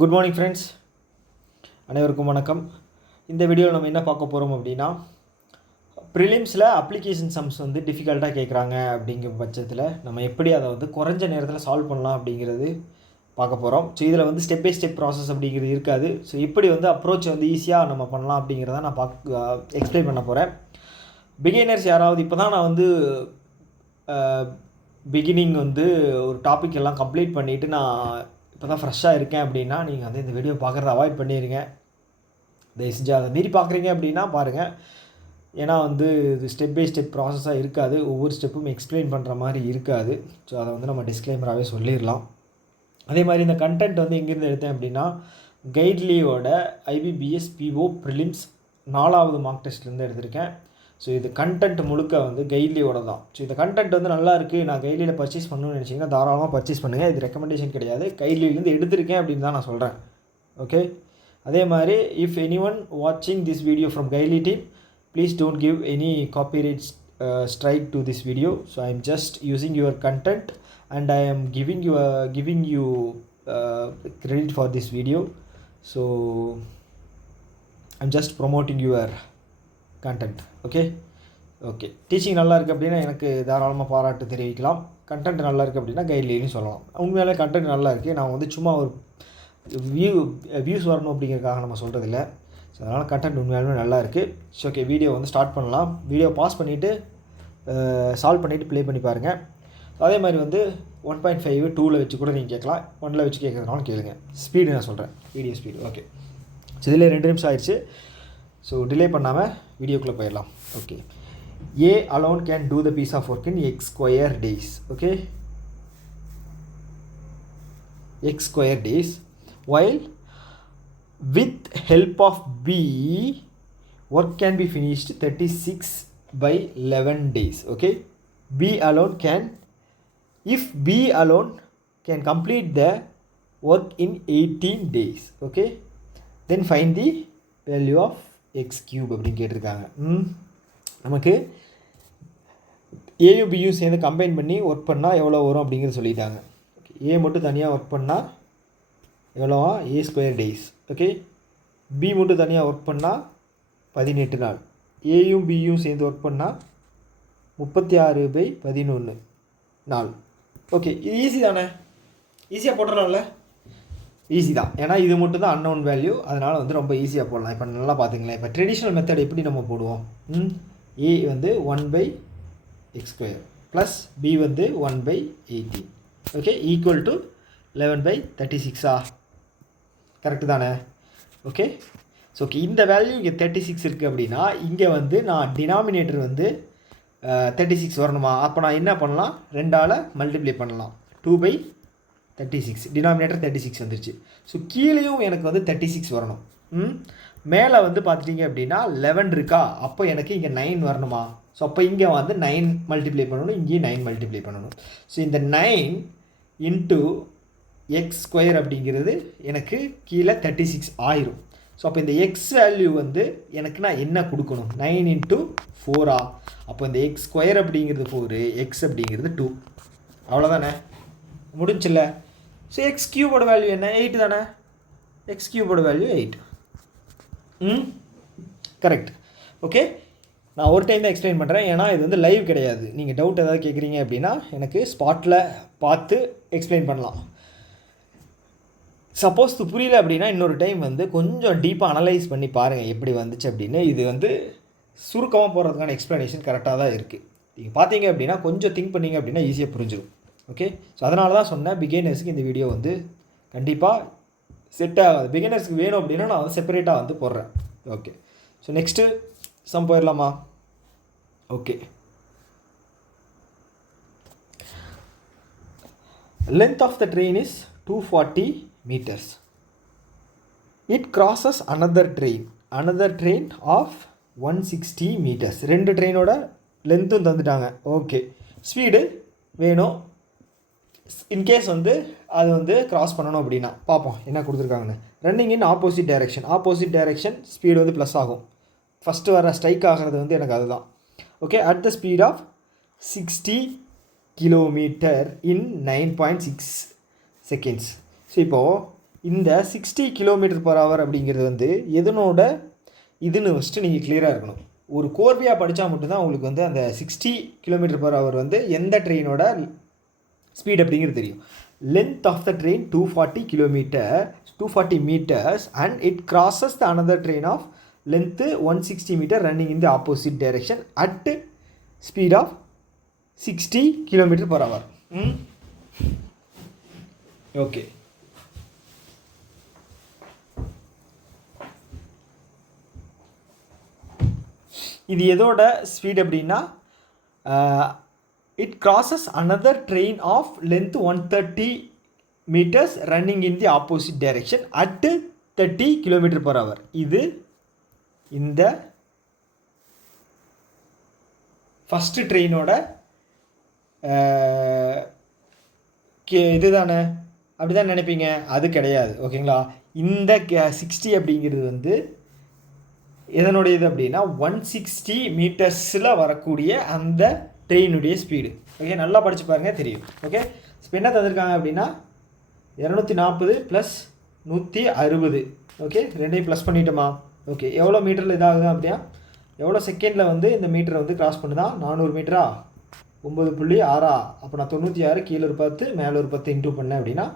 Good morning friends, அனைவருக்கும் வணக்கம். இந்த வீடியோவில் நம்ம என்ன பார்க்க போகிறோம் அப்படின்னா, ப்ரிலிம்ஸில் அப்ளிகேஷன் சம்ஸ் வந்து டிஃபிகல்ட்டாக கேட்குறாங்க அப்படிங்கிற பட்சத்தில் நம்ம எப்படி அதை வந்து குறைஞ்ச நேரத்தில் சால்வ் பண்ணலாம் அப்படிங்கிறது பார்க்க போகிறோம். ஸோ இதில் வந்து ஸ்டெப் பை ஸ்டெப் ப்ராசஸ் அப்படிங்கிறது இருக்காது. ஸோ எப்படி வந்து அப்ரோச் வந்து ஈஸியாக நம்ம பண்ணலாம் அப்படிங்கிறத நான் எக்ஸ்பிளைன் பண்ண போகிறேன். பிகினர்ஸ் யாராவது இப்போ தான் நான் வந்து பிகினிங் வந்து ஒரு டாபிக் எல்லாம் கம்ப்ளீட் பண்ணிவிட்டு நான் இப்போ தான் ஃப்ரெஷ்ஷாக இருக்கேன் அப்படின்னா நீங்கள் வந்து இந்த வீடியோ பார்க்குறத அவாய்ட் பண்ணிடுங்க. தயவு செஞ்சு அதை மீறி பார்க்குறீங்க அப்படின்னா பாருங்கள். ஏன்னா வந்து இது ஸ்டெப் பை ஸ்டெப் ப்ராசஸாக இருக்காது, ஒவ்வொரு ஸ்டெப்பும் எக்ஸ்பிளைன் பண்ணுற மாதிரி இருக்காது. ஸோ அதை வந்து நம்ம டிஸ்க்ளைமராகவே சொல்லிடலாம். அதே மாதிரி இந்த கண்டென்ட் வந்து எங்கேருந்து எடுத்தேன் அப்படின்னா, கைட்லியோட IBPS PO ப்ரிலிம்ஸ் 4வது மார்க் டெஸ்ட்லேருந்து எடுத்திருக்கேன். ஸோ இது கண்டென்ட் முழுக்க வந்து கைட்லியோட தான். ஸோ இந்த கண்டென்ட் வந்து நல்லா இருக்குது, நான் கைட்லியில் பர்ச்சேஸ் பண்ணணும்னு நினச்சிங்கன்னா தாராளமாக பர்ச்சேஸ் பண்ணுங்கள். இது ரெக்கமெண்டேஷன் கிடையாது, கைட்லியிலேருந்து எடுத்திருக்கேன் அப்படின்னு தான் நான் சொல்கிறேன். ஓகே. அதே மாதிரி இஃப் எனி ஒன் வாட்சிங் this video from Guidely team, please don't give any copyright strike to this video. So I am just using your content and I am giving you credit for this video. So I'm just promoting your content. Okay. Teaching நல்லா இருக்குது அப்படின்னா எனக்கு தாராளமாக பாராட்டு தெரிவிக்கலாம். Content நல்லா இருக்குது அப்படின்னா கைட்லையும் சொல்லலாம். உண்மையாலே கண்டென்ட் நல்லா இருக்குது, நான் வந்து சும்மா ஒரு வியூஸ் வரணும் அப்படிங்கிறதுக்காக நம்ம சொல்கிறதில்ல. ஸோ அதனால் கண்டென்ட் உண்மையாலுமே நல்லா இருக்குது. ஸோ ஓகே, வீடியோ வந்து ஸ்டார்ட் பண்ணலாம். வீடியோ பாஸ் பண்ணிவிட்டு சால்வ் பண்ணிவிட்டு ப்ளே பண்ணி பாருங்கள். அதே மாதிரி வந்து 1.5 2ல் வச்சு கூட நீங்கள் கேட்கலாம், 1ல் வச்சு கேட்குறதுனாலும் கேளுங்க. ஸ்பீடு நான் சொல்கிறேன், வீடியோ ஸ்பீடு. ஓகே. ஸோ இதில் 2 நிமிஷம் ஆயிடுச்சு. ஸோ டிலே பண்ணாமல் வீடியோக்குள்ளே போயிடலாம். Okay. A alone can do the piece of work in x square days. Okay, x square days, while with help of B work can be finished 36 by 11 days. Okay, B alone can, if B alone can complete the work in 18 days. Okay, then find the value of x cube அப்படின்னு கேட்டிருக்காங்க. நமக்கு ஏயும் பியும் சேர்ந்து combine பண்ணி work பண்ணால் எவ்வளோ வரும் அப்படிங்கிறது சொல்லிட்டாங்க. ஓகே, ஏ மட்டும் தனியாக ஒர்க் பண்ணால் எவ்வளோவா, A square days. Okay, B மட்டும் தனியாக ஒர்க் பண்ணால் 18 நாள். ஏயும் பியும் சேர்ந்து ஒர்க் பண்ணால் 36/11 நாள். ஓகே, இது ஈஸி தானே, ஈஸியாக போட்டுடலாம்ல. ஈஸி தான், ஏன்னா இது மட்டும் தான் அன்னோன் வேல்யூ, அதனால் வந்து ரொம்ப ஈஸியாக போடலாம். இப்போ நல்லா பார்த்துங்களேன். இப்போ ட்ரெடிஷ்னல் மெத்தட் எப்படி நம்ம போடுவோம், ஏ வந்து 1/x² ப்ளஸ் பி வந்து 1/18. Okay, equal to 11/36. கரெக்டு தானே? ஓகே. ஸோ ஓகே, இந்த வேல்யூ இங்கே 36 இருக்குது அப்படின்னா இங்கே வந்து நான் டினாமினேட்டர் வந்து 36 வரணுமா? அப்போ நான் என்ன பண்ணலாம், 2ஆல் மல்டிப்ளை பண்ணலாம். 2/36, டினாமினேட்டர் 36 வந்துருச்சு. ஸோ கீழேயும் எனக்கு வந்து 36 வரணும். மேலே வந்து பார்த்துட்டிங்க அப்படின்னா 11 இருக்கா, அப்போ எனக்கு இங்கே 9 வரணுமா? ஸோ அப்போ இங்கே வந்து 9 மல்டிப்ளை பண்ணணும், இங்கேயும் 9 மல்டிப்ளை பண்ணணும். ஸோ இந்த 9 இன்ட்டு x² அப்படிங்கிறது எனக்கு கீழே 36 ஆயிரும். ஸோ அப்போ இந்த x வேல்யூ வந்து எனக்கு நான் என்ன கொடுக்கணும், 9 இன்ட்டு 4. அப்போ இந்த x² அப்படிங்கிறது 4, x அப்படிங்கிறது 2. அவ்வளோதானே, முடிஞ்சில்ல. ஸோ எக்ஸ் கியூபோட வேல்யூ என்ன, 8 தானே. எக்ஸ் கியூபோட வேல்யூ 8. கரெக்ட். ஓகே, நான் ஒரு டைம் தான் எக்ஸ்பிளைன் பண்ணுறேன், ஏன்னா இது வந்து லைவ் கிடையாது. நீங்கள் டவுட் ஏதாவது கேட்குறீங்க அப்படின்னா எனக்கு ஸ்பாட்டில் பார்த்து எக்ஸ்பிளைன் பண்ணலாம். சப்போஸ் இது புரியல அப்படின்னா இன்னொரு டைம் வந்து கொஞ்சம் டீப்பாக அனலைஸ் பண்ணி பாருங்கள் எப்படி வந்துச்சு அப்படின்னு. இது வந்து சுருக்கமாக போகிறதுக்கான எக்ஸ்ப்ளனேஷன் கரெக்டாக தான் இருக்குது. நீங்கள் பார்த்தீங்க அப்படின்னா கொஞ்சம் திங்க் பண்ணிங்க அப்படின்னா ஈஸியாக புரிஞ்சிடும். ஓகே. ஸோ அதனால தான் சொன்னேன், பிகினர்ஸுக்கு இந்த வீடியோ வந்து கண்டிப்பாக செட் ஆகாது. பிகினர்ஸ்க்கு வேணும் அப்படின்னா நான் வந்து செப்பரேட்டாக வந்து போடுறேன். ஓகே. ஸோ நெக்ஸ்ட்டு சம் போயிடலாமா? Okay. Length of the train is 240 meters. It crosses another train of 160 meters. 2 ட்ரெயினோட லென்த்தும் தந்துட்டாங்க. ஓகே, ஸ்பீடு வேணும். இன்கேஸ் வந்து அது வந்து கிராஸ் பண்ணணும் அப்படின்னா பார்ப்போம் என்ன கொடுத்துருக்காங்கன்னு. Running in opposite direction speed வந்து ப்ளஸ் ஆகும். ஃபஸ்ட்டு வர ஸ்ட்ரைக் ஆகிறது வந்து எனக்கு அதுதான். Okay, at the speed of 60 km in 9.6 seconds. So இப்போது இந்த 60 km/h அப்படிங்கிறது வந்து எதனோட இதுன்னு ஃபஸ்ட்டு நீங்கள் கிளியராக இருக்கணும். ஒரு கோர்வையாக படித்தா மட்டும்தான் உங்களுக்கு வந்து அந்த 60 km/h வந்து எந்த ட்ரெயினோட ஸ்பீட் அப்படிங்கிறது தெரியும். Length of the train 240 meters and it crosses the another train of length 160 meter running in the opposite direction at speed of 60 km/h. Okay, இது எதோட ஸ்பீட் அப்படின்னா it crosses another train of length 130 meters running in the opposite direction at 30 km/h. இது இந்த first ட்ரெயினோட இது தானே, அப்படி தான் நினைப்பீங்க. அது கிடையாது. ஓகேங்களா? இந்த 60 அப்படிங்கிறது வந்து எதனுடைய இது அப்படின்னா 160 மீட்டர்ஸில் வரக்கூடிய அந்த ட்ரெயினுடைய ஸ்பீடு. ஓகே, நல்லா படித்து பாருங்கள், தெரியும். ஓகே, இப்போ என்ன தந்திருக்காங்க அப்படின்னா 240 + 160. ஓகே, ரெண்டையும் ப்ளஸ் பண்ணிட்டோமா? ஓகே, எவ்வளோ மீட்டரில் இதாகுது அப்படின்னா எவ்வளோ செகண்டில் வந்து இந்த மீட்டரை வந்து கிராஸ் பண்ணுதான்? 400 மீட்டரா? 9.6. அப்போ நான் 96, கீழே ஒரு 10, மேலே ஒரு 10 இன்டூ பண்ணேன் அப்படின்னா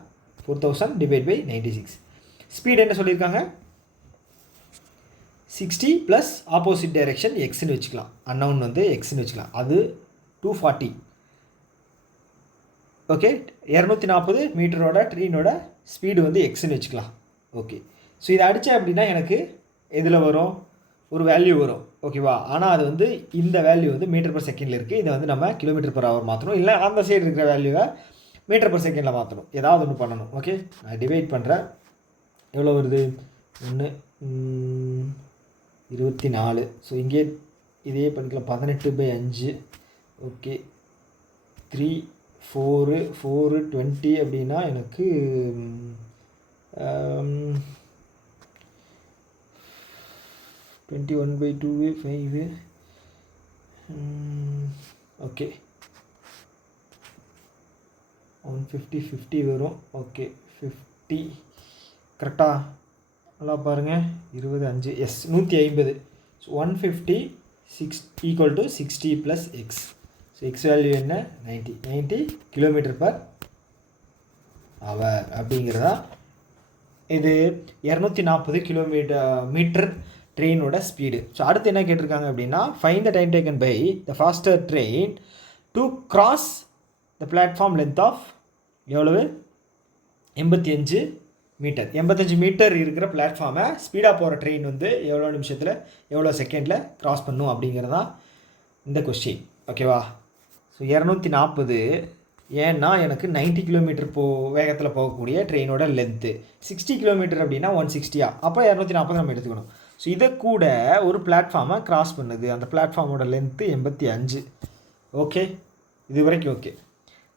4000 / 96. ஸ்பீடு என்ன சொல்லியிருக்காங்க? 60 + ஆப்போசிட் டைரெக்ஷன் எக்ஸ்ன்னு வச்சுக்கலாம். அன்னவுன் வந்து எக்ஸ்ன்னு வச்சுக்கலாம். அது 240. ஓகே, 240 மீட்டரோட ட்ரெயினோட ஸ்பீடு வந்து எக்ஸ்ன்னு வச்சுக்கலாம். ஓகே, ஸோ இதை அடித்தேன் அப்படின்னா எனக்கு எதில் வரும்? ஒரு வேல்யூ வரும். ஓகேவா? ஆனால் அது வந்து இந்த வேல்யூ வந்து மீட்டர்/செகண்டில் இருக்குது. இதை வந்து நம்ம km/h மாற்றணும். இல்லை அந்த சைடு இருக்கிற வேல்யூவை மீட்டர்/செகண்டில் மாற்றணும். ஏதாவது ஒன்று பண்ணணும். ஓகே, நான் டிவைட் பண்ணுறேன். எவ்வளோ வருது? 1 24. ஸோ இங்கே இதே பண்ணிக்கலாம். 18/5. ஓகே, 3 4 4 20 அப்படின்னா எனக்கு 21/2 5. ஓகே, 150 வரும். ஓகே, 50 கரெக்டாக? நல்லா பாருங்கள். 20 5 is 150. So 150 = 60 + x. So x value என்ன? 90 km/h அப்படிங்கிறதா இது 240 மீட்டர் ட்ரெயினோட ஸ்பீடு. ஸோ அடுத்து என்ன கேட்டிருக்காங்க அப்படின்னா find the time taken by the faster train to cross the platform length of எவ்வளவு? 85 மீட்டர். 85 மீட்டர் இருக்கிற பிளாட்ஃபார்மை ஸ்பீடாக போகிற ட்ரெயின் வந்து எவ்வளோ நிமிஷத்தில் எவ்வளோ செகண்டில் கிராஸ் பண்ணும் அப்படிங்கிறதான் இந்த கொஸ்டின். ஓகேவா? ஸோ 240 ஏன்னா எனக்கு 90 km வேகத்தில் போகக்கூடிய ட்ரெயினோட லென்த்து. 60 km அப்படின்னா 160. அப்போ 240 நம்ம எடுத்துக்கணும். ஸோ இதை கூட ஒரு பிளாட்ஃபார்மை கிராஸ் பண்ணுது. அந்த பிளாட்ஃபார்மோட லென்த்து 85. ஓகே, இது வரைக்கும் ஓகே.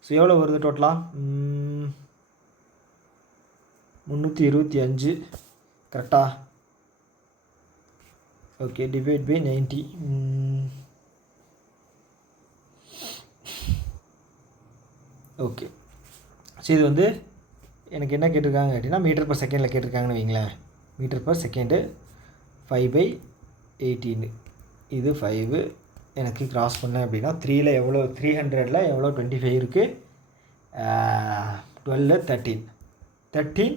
ஸோ எவ்வளோ வருது டோட்டலாக? 325 கரெக்டா? Okay, divide by 90. Okay, so இது வந்து எனக்கு என்ன கேட்டிருக்காங்க அப்படின்னா மீட்டர்/செகண்டில் கேட்டிருக்காங்கன்னு வைங்களேன். மீட்டர்/செகண்டு 5/18. இது 5. எனக்கு கிராஸ் பண்ணேன் அப்படின்னா 3ல் எவ்வளோ? 300ல் எவ்வளோ? 25 இருக்குது. 12 13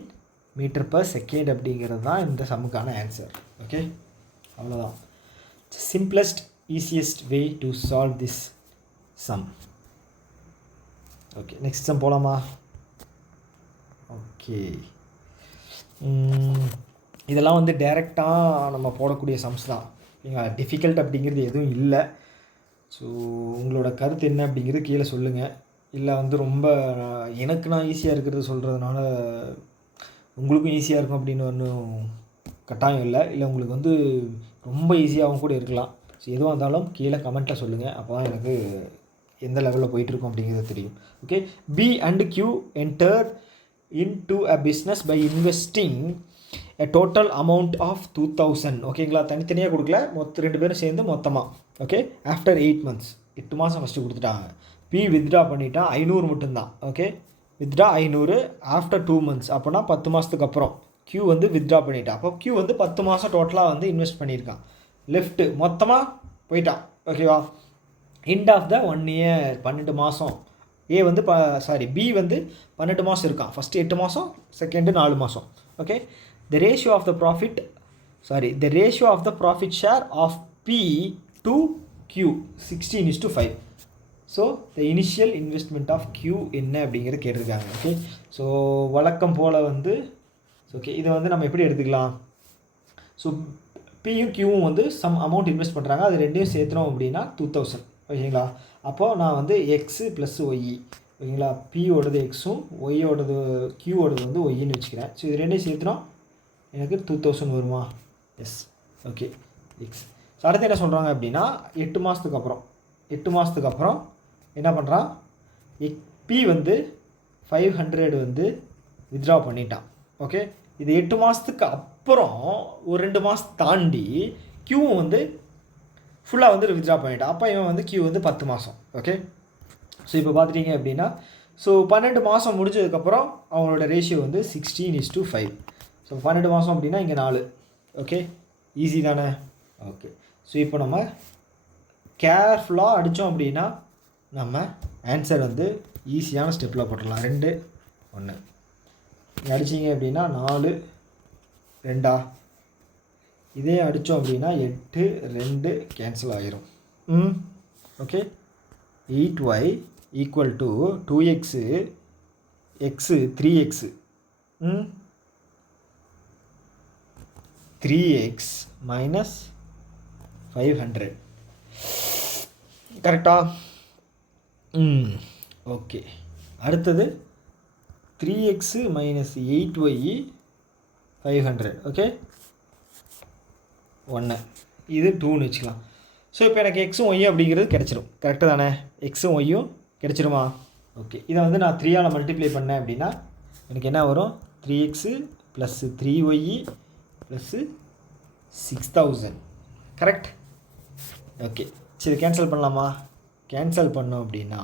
மீட்டர்/செகண்ட் அப்படிங்கிறது தான் இந்த சம்முக்கான ஆன்சர். ஓகே, அவ்வளோதான். Simplest easiest way to solve this sum. Okay, next sum போகலாமா? ஓகே, இதெல்லாம் வந்து டைரெக்டாக நம்ம போடக்கூடிய சம்ஸ் தான். இல்லைங்களா? டிஃபிகல்ட் அப்படிங்கிறது எதுவும் இல்லை. ஸோ உங்களோட கருத்து என்ன அப்படிங்கிறது கீழே சொல்லுங்கள். இல்லை வந்து ரொம்ப எனக்கு நான் ஈஸியாக இருக்கிறது சொல்கிறதுனால உங்களுக்கும் ஈஸியாக இருக்கும் அப்படின்னு ஒன்றும் கட்டாயம் இல்லை. இல்லை உங்களுக்கு வந்து ரொம்ப ஈஸியாகவும் கூட இருக்கலாம். ஸோ எதுவாக இருந்தாலும் கீழே கமெண்ட்டில் சொல்லுங்கள். அப்போ தான் எனக்கு எந்த லெவலில் போயிட்டுருக்கோம் அப்படிங்கிறது தெரியும். Okay, B and Q entered into a business by investing a total amount of 2000. ஓகேங்களா? தனித்தனியாக கொடுக்கல, ரெண்டு பேரும் சேர்ந்து மொத்தமாக. ஓகே, ஆஃப்டர் 8 months 8 மாதம் ஃபஸ்ட்டு கொடுத்துட்டாங்க. P வித்ட்ரா பண்ணிட்டா 500 மட்டும்தான். ஓகே, வித்ட்ரா 500 ஆஃப்டர் 2 months, அப்போனா 10 மாதத்துக்கு அப்புறம் Q வந்து வித்ட்ரா பண்ணிட்டான். அப்போ Q வந்து 10 மாதம் டோட்டலாக வந்து இன்வெஸ்ட் பண்ணியிருக்கான். லெஃப்ட்டு மொத்தமாக போயிட்டான். ஓகேவா? எண்ட் ஆஃப் த 1 year 12 மாதம். ஏ வந்து பி வந்து 12 மாதம் இருக்கான். ஃபஸ்ட்டு 8 மாதம், செகண்டு 4 மாதம். Okay, the ratio of the profit share of P to Q 16:5. So the initial investment of Q என்ன அப்படிங்கிறத கேட்டிருக்காங்க. ஓகே, ஸோ வழக்கம் போல் வந்து ஓகே, இதை வந்து நம்ம எப்படி எடுத்துக்கலாம்? ஸோ பியும் கியூவும் வந்து சம் அமௌண்ட் இன்வெஸ்ட் பண்ணுறாங்க. அது ரெண்டையும் சேர்த்துறோம் அப்படின்னா 2000. ஓகேங்களா? அப்போது நான் வந்து எக்ஸு ப்ளஸ் ஒய், ஓகேங்களா, பியோடது எக்ஸும் ஒய்யோடது கியூவோடது வந்து ஒய்ன்னு வச்சுக்கிறேன். ஸோ இது ரெண்டையும் சேர்த்துறோம், எனக்கு 2000 வருமா? எஸ். Okay, X. ஸோ அடுத்து என்ன சொல்கிறாங்க அப்படின்னா 8 மாதத்துக்கு அப்புறம் என்ன பண்ணுறான்? பி வந்து 500 வந்து வித்ட்ரா பண்ணிட்டான். ஓகே, இது 8 மாதத்துக்கு அப்புறம் ஒரு 2 மாதம் தாண்டி கியூவும் வந்து ஃபுல்லாக வந்து வித்ட்ரா பண்ணிட்டான். அப்போ இவன் வந்து கியூ வந்து 10 மாதம். ஓகே, ஸோ இப்போ பார்த்துட்டிங்க அப்படின்னா ஸோ 12 மாதம் முடிஞ்சதுக்கப்புறம் அவங்களோட ரேஷியோ வந்து 16:5. ஸோ 12 மாதம் அப்படின்னா இங்கே 4. ஓகே, ஈஸி தானே? ஓகே, ஸோ இப்போ நம்ம கேர்ஃபுல்லாக அடித்தோம் அப்படின்னா நம்ம ஆன்சர் வந்து ஈஸியான ஸ்டெப்பில் போட்டுடலாம். 2 1 அடிச்சிங்க அப்படின்னா 4 2. இதே அடித்தோம் அப்படின்னா 8 2 கேன்சல் ஆகிரும். Okay, 8y equal to 2x x 3x 3x minus 500. கரெக்டா? ஓகே, அடுத்தது 3x மைனஸ் 8y 500. ஓகே, 1 இது 2ன்னு வச்சுக்கலாம். ஸோ இப்போ எனக்கு எக்ஸும் ஒய்யும் அப்படிங்கிறது கிடச்சிரும். கரெக்டு தானே? எக்ஸும் ஒய்யும் கிடச்சிருமா? ஓகே, இதை வந்து நான் 3ஆல் மல்டிப்ளை பண்ணேன் அப்படின்னா எனக்கு என்ன வரும்? 3x plus 3y plus 6000. Correct? Okay, சரி கேன்சல் பண்ணலாமா? கேன்சல் பண்ணோம் அப்படின்னா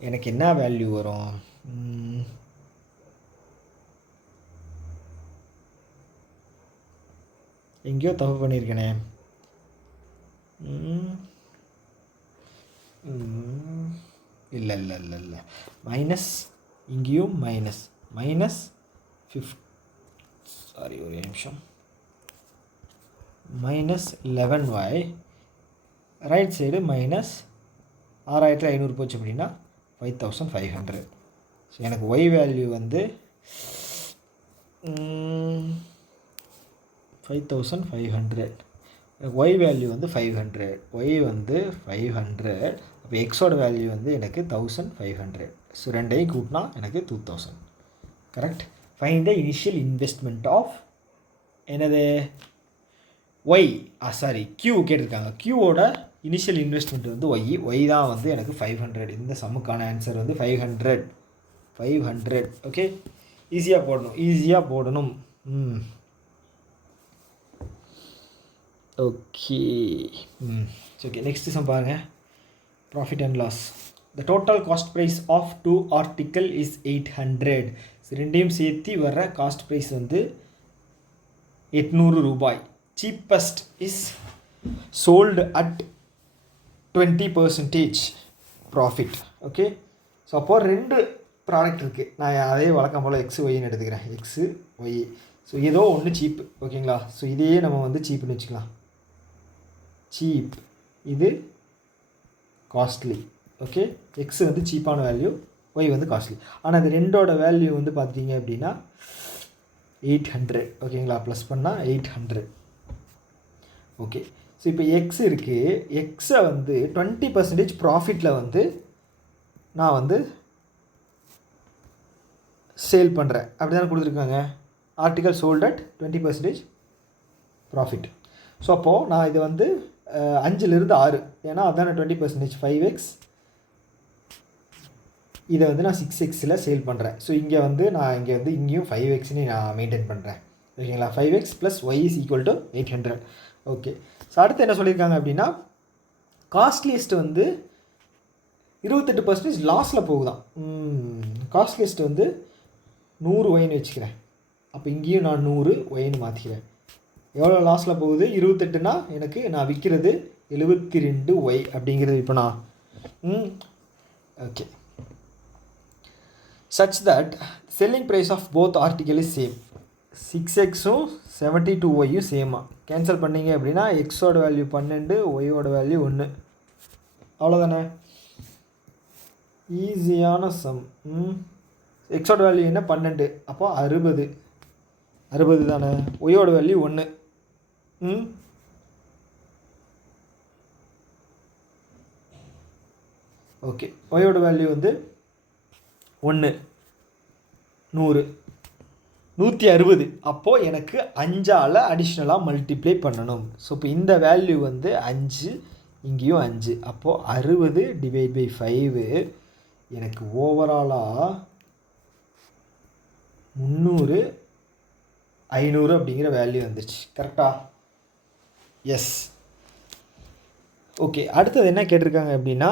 எனக்கு என்ன வேல்யூ வரும்? எங்கேயோ தப்பு பண்ணியிருக்கேனே. இல்லை மைனஸ், இங்கேயும் மைனஸ் 50. சாரி, ஒரு நிமிஷம். Minus 11y, right side minus 6500 போச்சு அப்படின்னா 5500. ஸோ எனக்கு ஒய் வேல்யூ வந்து 5500. ஒய் வேல்யூ வந்து 500. ஒய் வந்து 500. அப்போ எக்ஸோட வேல்யூ வந்து எனக்கு 1500. ஸோ ரெண்டையும் கூட்டினா எனக்கு 2000. Correct? Find the initial investment of என்னது? ஒய் கியூ கேட்டிருக்காங்க. கியூவோட இனிஷியல் இன்வெஸ்ட்மெண்ட் வந்து ஒய் தான் வந்து எனக்கு 500. இந்த சம்முக்கான ஆன்சர் வந்து 500. ஓகே, ஈஸியாக போடணும். ஓகே, ஓகே, நெக்ஸ்ட் சம் பாருங்கள். Profit and loss. The total cost price of 2 article is 800. ரெண்டையும் சேர்த்து வர்ற காஸ்ட் ப்ரைஸ் வந்து 800 ரூபாய். Cheapest is sold at 20% profit. Okay, so அப்போது 2 ப்ராடக்ட் இருக்குது. நான் அதே வழக்கம் போல் எக்ஸு ஒய்ன்னு எடுத்துக்கிறேன். X Y. ஸோ ஏதோ ஒன்று சீப்பு. ஓகேங்களா? ஸோ இதையே நம்ம வந்து சீப்புன்னு வச்சுக்கலாம். சீப், இது காஸ்ட்லி. ஓகே, எக்ஸ் வந்து சீப்பான வேல்யூ, ஒய் வந்து காஸ்ட்லி. ஆனால் இது ரெண்டோட வேல்யூ வந்து பார்த்தீங்க அப்படின்னா 800. ஓகேங்களா? ப்ளஸ் பண்ணால் 800. ஓகே, ஸோ இப்போ எக்ஸ் இருக்குது. எக்ஸை வந்து 20% ப்ராஃபிட்டில் வந்து நான் வந்து சேல் பண்ணுறேன். அப்படி தானே கொடுத்துருக்காங்க. Article sold at 20% profit. So அப்போது நான் இது வந்து 5லிருந்து 6, ஏன்னா அதான 20%. 5x, இதை வந்து நான் 6xயில் சேல் பண்ணுறேன். ஸோ இங்கே வந்து நான் இங்கேயும் 5xன்னு நான் மெயின்டைன் பண்ணுறேன். ஓகேங்களா? 5x plus Y is equal to 800. Okay, so அடுத்து என்ன சொல்லியிருக்காங்க அப்படின்னா காஸ்ட்லியஸ்ட் வந்து 28% லாஸில் போகுதான். காஸ்ட் லிஸ்ட் வந்து 100 ஒயின்னு வச்சுக்கிறேன். அப்போ இங்கேயும் நான் 100 ஒயின்னு மாற்றிக்கிறேன். எவ்வளோ லாஸில் போகுது? 28னா எனக்கு நான் விற்கிறது 72 ஒய் அப்படிங்கிறது இப்போ நான் okay. such that selling price of both article is same. 6xம் 72yயும் சேமாக கேன்சல் பண்ணிங்க அப்படின்னா எக்ஸோட வேல்யூ 12, ஒய்யோட வேல்யூ 1. அவ்வளோதானே, ஈஸியான சம். எக்ஸோட வேல்யூ என்ன? 12. அப்போ 60 தானே. ஒய்யோட வேல்யூ 1. ஓகே, ஒய்யோட வேல்யூ வந்து 1, 100, 160. அப்போது எனக்கு 5ஆல் அடிஷ்னலாக மல்டிப்ளை பண்ணணும். ஸோ இப்போ இந்த வேல்யூ வந்து 5, இங்கேயும் 5. அப்போது 60 டிவைட் பை 5 எனக்கு ஓவராலாக 300, 500 அப்படிங்கிற வேல்யூ வந்துச்சு. கரெக்டாக? எஸ். ஓகே, அடுத்தது என்ன கேட்டிருக்காங்க அப்படின்னா,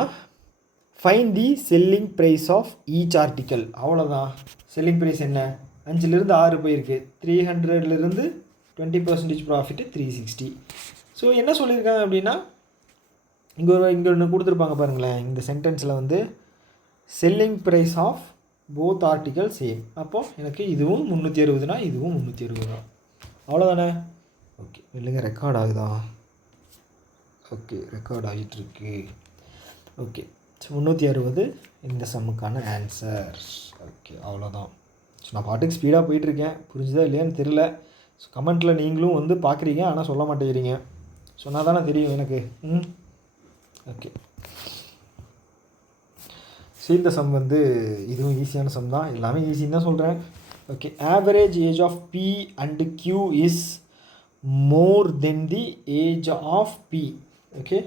find the selling price of each article. அவ்வளோதான். செல்லிங் ப்ரைஸ் என்ன? 5லேருந்து 6 போயிருக்கு. 300லேருந்து 20% ப்ராஃபிட்டு 360. ஸோ என்ன சொல்லியிருக்காங்க அப்படின்னா, இங்கே ஒன்று கொடுத்துருப்பாங்க பாருங்களேன். இந்த சென்டென்ஸில் வந்து selling price of both article same. அப்போது எனக்கு இதுவும் 360னா இதுவும் 360 தான். அவ்வளோதானே. ஓகே, இல்லைங்க ரெக்கார்ட் ஆகுதா? ஓகே, ரெக்கார்ட் ஆகிட்டுருக்கு. ஓகே, 360 இந்த சம்முக்கான ஆன்சர். ஓகே, அவ்வளோதான். ஸோ நான் பாட்டுக்கு ஸ்பீடாக போயிட்டுருக்கேன். புரிஞ்சுதா இல்லையான்னு தெரில. ஸோ கமெண்ட்டில் நீங்களும் வந்து பார்க்குறீங்க, ஆனால் சொல்ல மாட்டேங்கிறீங்க. சொன்னால் தானே தெரியும் எனக்கு. ஓகே, ஸோ இந்த சம் வந்து இதுவும் ஈஸியான சம் தான். எல்லாமே ஈஸின்னு தான் சொல்கிறேன். Okay, average age of P and Q is more than the age of P. Okay,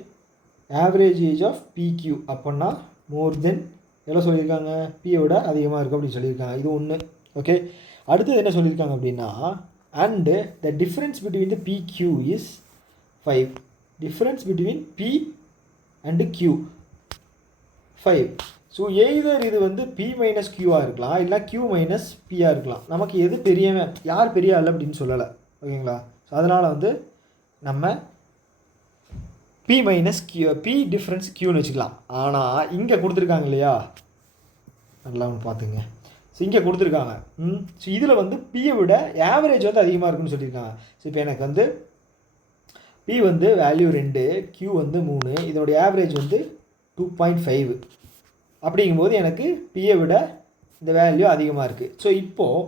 average age of P Q அப்படின்னா மோர் தென் எவ்வளோ சொல்லியிருக்காங்க? பியோட அதிகமாக இருக்குது அப்படின்னு சொல்லியிருக்காங்க. இது ஒன்று. ஓகே, அடுத்தது என்ன சொல்லியிருக்காங்க அப்படின்னா, and the difference between the P Q is 5. Difference between P and Q 5. So either இது வந்து பி மைனஸ் கியூவாக இருக்கலாம், இல்லை கியூ மைனஸ் பியாக இருக்கலாம். நமக்கு எது பெரியவன், யார் பெரிய ஆள் அப்படின்னு சொல்லலை. ஓகேங்களா? ஸோ அதனால் வந்து நம்ம P minus Q, P difference கியூன்னு வச்சுக்கலாம். ஆனால் இங்கே கொடுத்துருக்காங்க இல்லையா, நல்லா ஒன்று பார்த்துங்க. ஸோ இங்கே கொடுத்துருக்காங்க. ஸோ இதில் வந்து பியை விட ஆவரேஜ் வந்து அதிகமாக இருக்குன்னு சொல்லியிருக்காங்க. ஸோ இப்போ எனக்கு வந்து பி வந்து வேல்யூ 2, கியூ வந்து 3, இதோடைய ஆவரேஜ் வந்து 2.5. அப்படிங்கும்போது எனக்கு பியை விட இந்த வேல்யூ அதிகமாக இருக்குது. ஸோ இப்போது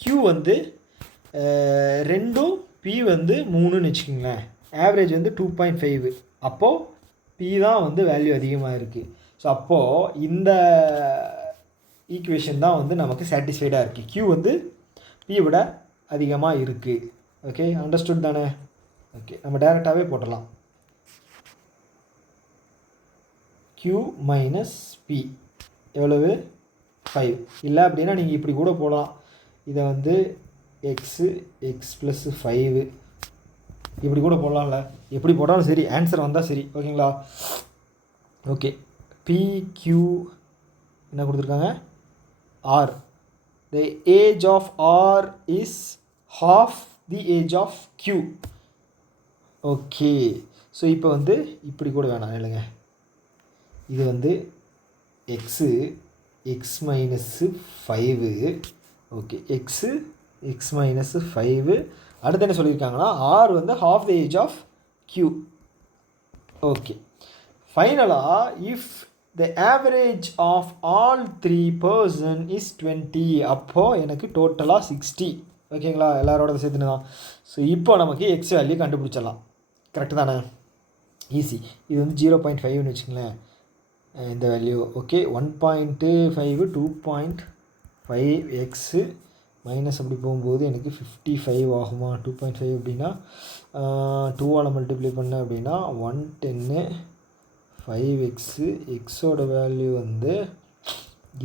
கியூ வந்து 2, பி வந்து 3ன்னு வச்சுக்கோங்களேன். ஆவரேஜ் வந்து 2.5. அப்போது பி தான் வந்து வேல்யூ அதிகமாக இருக்குது. ஸோ அப்போது இந்த ஈக்குவேஷன் தான் வந்து நமக்கு சாட்டிஸ்ஃபைடாக இருக்குது. கியூ வந்து பியை விட அதிகமாக இருக்குது. ஓகே, அண்டர்ஸ்டுட் தானே? ஓகே, நம்ம டைரெக்டாகவே போட்டலாம். கியூ மைனஸ் பி எவ்வளவு? 5. இல்லை அப்படின்னா நீங்கள் இப்படி கூட போகலாம். இதை வந்து எக்ஸ் ப்ளஸ் 5 இப்படி கூட போடலாம்ல. எப்படி போட்டாலும் சரி, ஆன்சர் வந்தால் சரி. ஓகேங்களா? ஓகே, பிக்யூ என்ன கொடுத்துருக்காங்க? R. The age of R is half the age of Q. Okay, so இப்போ வந்து இப்படி கூட வேணாம் இல்லைங்க. இது வந்து x minus 5. Okay, x minus 5. அடுத்து என்ன சொல்லியிருக்காங்கன்னா, ஆர் வந்து half the age of Q. Okay, ஃபைனலாக if the average of all 3 person is 20. அப்போது எனக்கு டோட்டலாக 60. ஓகேங்களா? எல்லாரோட சேர்த்துன்னு தான். ஸோ இப்போ நமக்கு எக்ஸ் வேல்யூ கண்டுபிடிச்சிடலாம். கரெக்டு தானே? ஈஸி. இது வந்து 0.5ன்னு வச்சுங்களேன் இந்த வேல்யூ. ஓகே, 1.5 2.5 எக்ஸு மைனஸ் அப்படி போகும்போது எனக்கு 55 ஆகுமா? 2.5 அப்படின்னா 2ஆல் மல்டிப்ளை பண்ண அப்படின்னா 110 5 எக்ஸு. எக்ஸோட வேல்யூ வந்து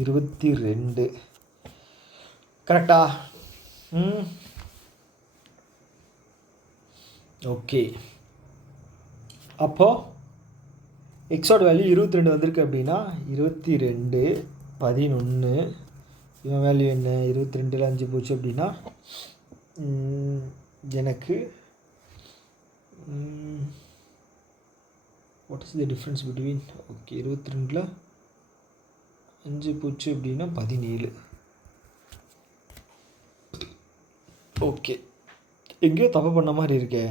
22. கரெக்டா? ஓகே, அப்போது எக்ஸோட வேல்யூ 22 வந்திருக்கு அப்படின்னா 22 11 இவன் வேல்யூ என்ன 22ல் 5 போச்சு அப்படின்னா எனக்கு what is the difference between okay 22ல் 5 போச்சு அப்படின்னா 17. ஓகே எங்கேயோ தப்பு பண்ண மாதிரி இருக்கே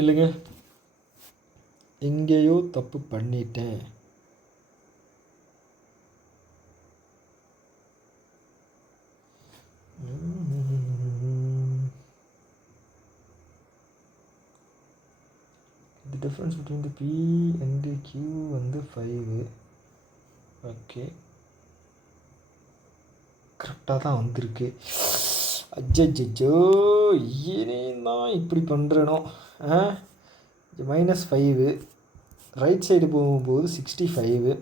இல்லைங்க, எங்கேயோ தப்பு பண்ணிட்டேன். The difference between the P and the Q வந்து 5. ஓகே கரெக்டாக தான் வந்திருக்கு. அஜ்ஜோ ஏனேன் தான் இப்படி பண்ணுறனோ. -5 ரைட் சைடு போகும்போது 65.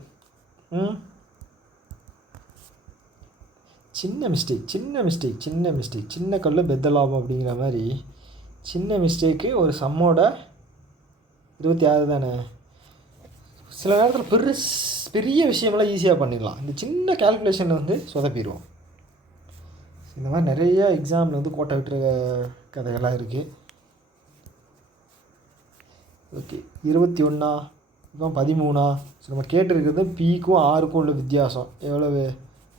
சின்ன மிஸ்டேக் சின்ன கல்ல பெத்தலாபம் அப்படிங்கிற மாதிரி சின்ன மிஸ்டேக்கு ஒரு சம்மோட 26 தானே. சில நேரத்தில் பெரிய விஷயமெல்லாம் ஈஸியாக பண்ணிடலாம். இந்த சின்ன கால்குலேஷன் வந்து சொதப்பிடுவோம். இந்த மாதிரி நிறைய எக்ஸாமில் வந்து கோட்டை விட்டுற கதைகள்லாம் இருக்குது. ஓகே 21 இப்போ 13. ஸோ நம்ம கேட்டிருக்கிறது பிக்கும் ஆருக்கும் உள்ள வித்தியாசம் எவ்வளவு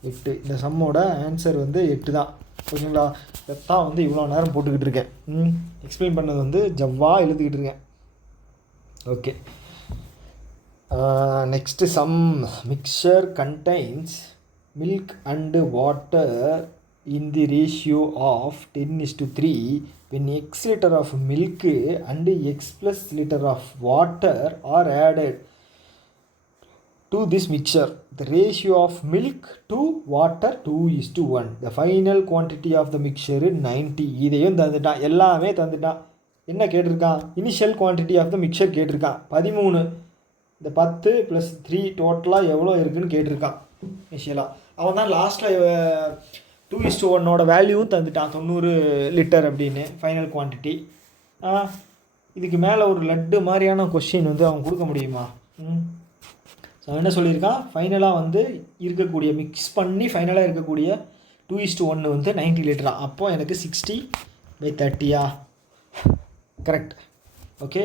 8. இந்த சம்மோட ஆன்சர் வந்து 8 தான். ஓகேங்களா, இதைத்தான் வந்து இவ்வளோ நேரம் போட்டுக்கிட்டு இருக்கேன். எக்ஸ்பிளைன் பண்ணது வந்து ஜவ்வாக எழுதுக்கிட்டு இருக்கேன். Okay next sum mixture contains milk and water in the ratio of 10:3 when x liter of milk and x plus liter of water are added to this mixture. The ratio of milk to water 2:1. The final quantity of the mixture 90. இதையும் தந்துட்டான், எல்லாமே தந்துட்டான். என்ன கேட்டிருக்கான்? Initial quantity of the mixture கேட்டிருக்கான் 13. இந்த 10 + 3 டோட்டலாக எவ்வளோ இருக்குதுன்னு கேட்டிருக்கான். இனிஷியலாக அவன் தான் லாஸ்ட்டில் 2:1 வேல்யூவும் தந்துட்டான் 90 லிட்டர் அப்படின்னு ஃபைனல் குவான்டிட்டி. இதுக்கு மேலே ஒரு லட்டு மாதிரியான கொஸ்டின் வந்து அவன் கொடுக்க முடியுமா? ஸோ அவன் என்ன சொல்லியிருக்கான், ஃபைனலாக வந்து இருக்கக்கூடிய மிக்ஸ் பண்ணி ஃபைனலாக இருக்கக்கூடிய 2:1 வந்து 90 லிட்டரா. அப்போது எனக்கு 60/30 கரெக்ட். ஓகே,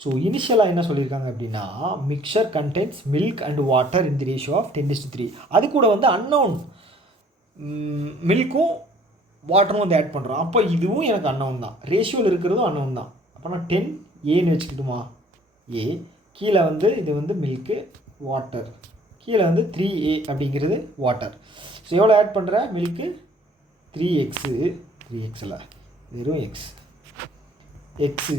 ஸோ இனிஷியலாக என்ன சொல்லியிருக்காங்க அப்படின்னா mixture contains milk and water in the ratio of 10:3. அது கூட வந்து அன்னோன் மில்க்கும் வாட்டரும் வந்து ஆட் பண்ணுறோம். அப்போ இதுவும் எனக்கு அன்னோன் தான், ரேஷியோவில் இருக்கிறதும் அன்னோன் தான். அப்போ நான் 10Aன்னு வச்சுக்கிட்டுமா, ஏ கீழே வந்து இது வந்து மில்க்கு வாட்டர், கீழே வந்து 3A அப்படிங்கிறது வாட்டர். ஸோ எவ்வளோ ஆட் பண்ணுற மில்க்கு 3xல் வெறும் எக்ஸு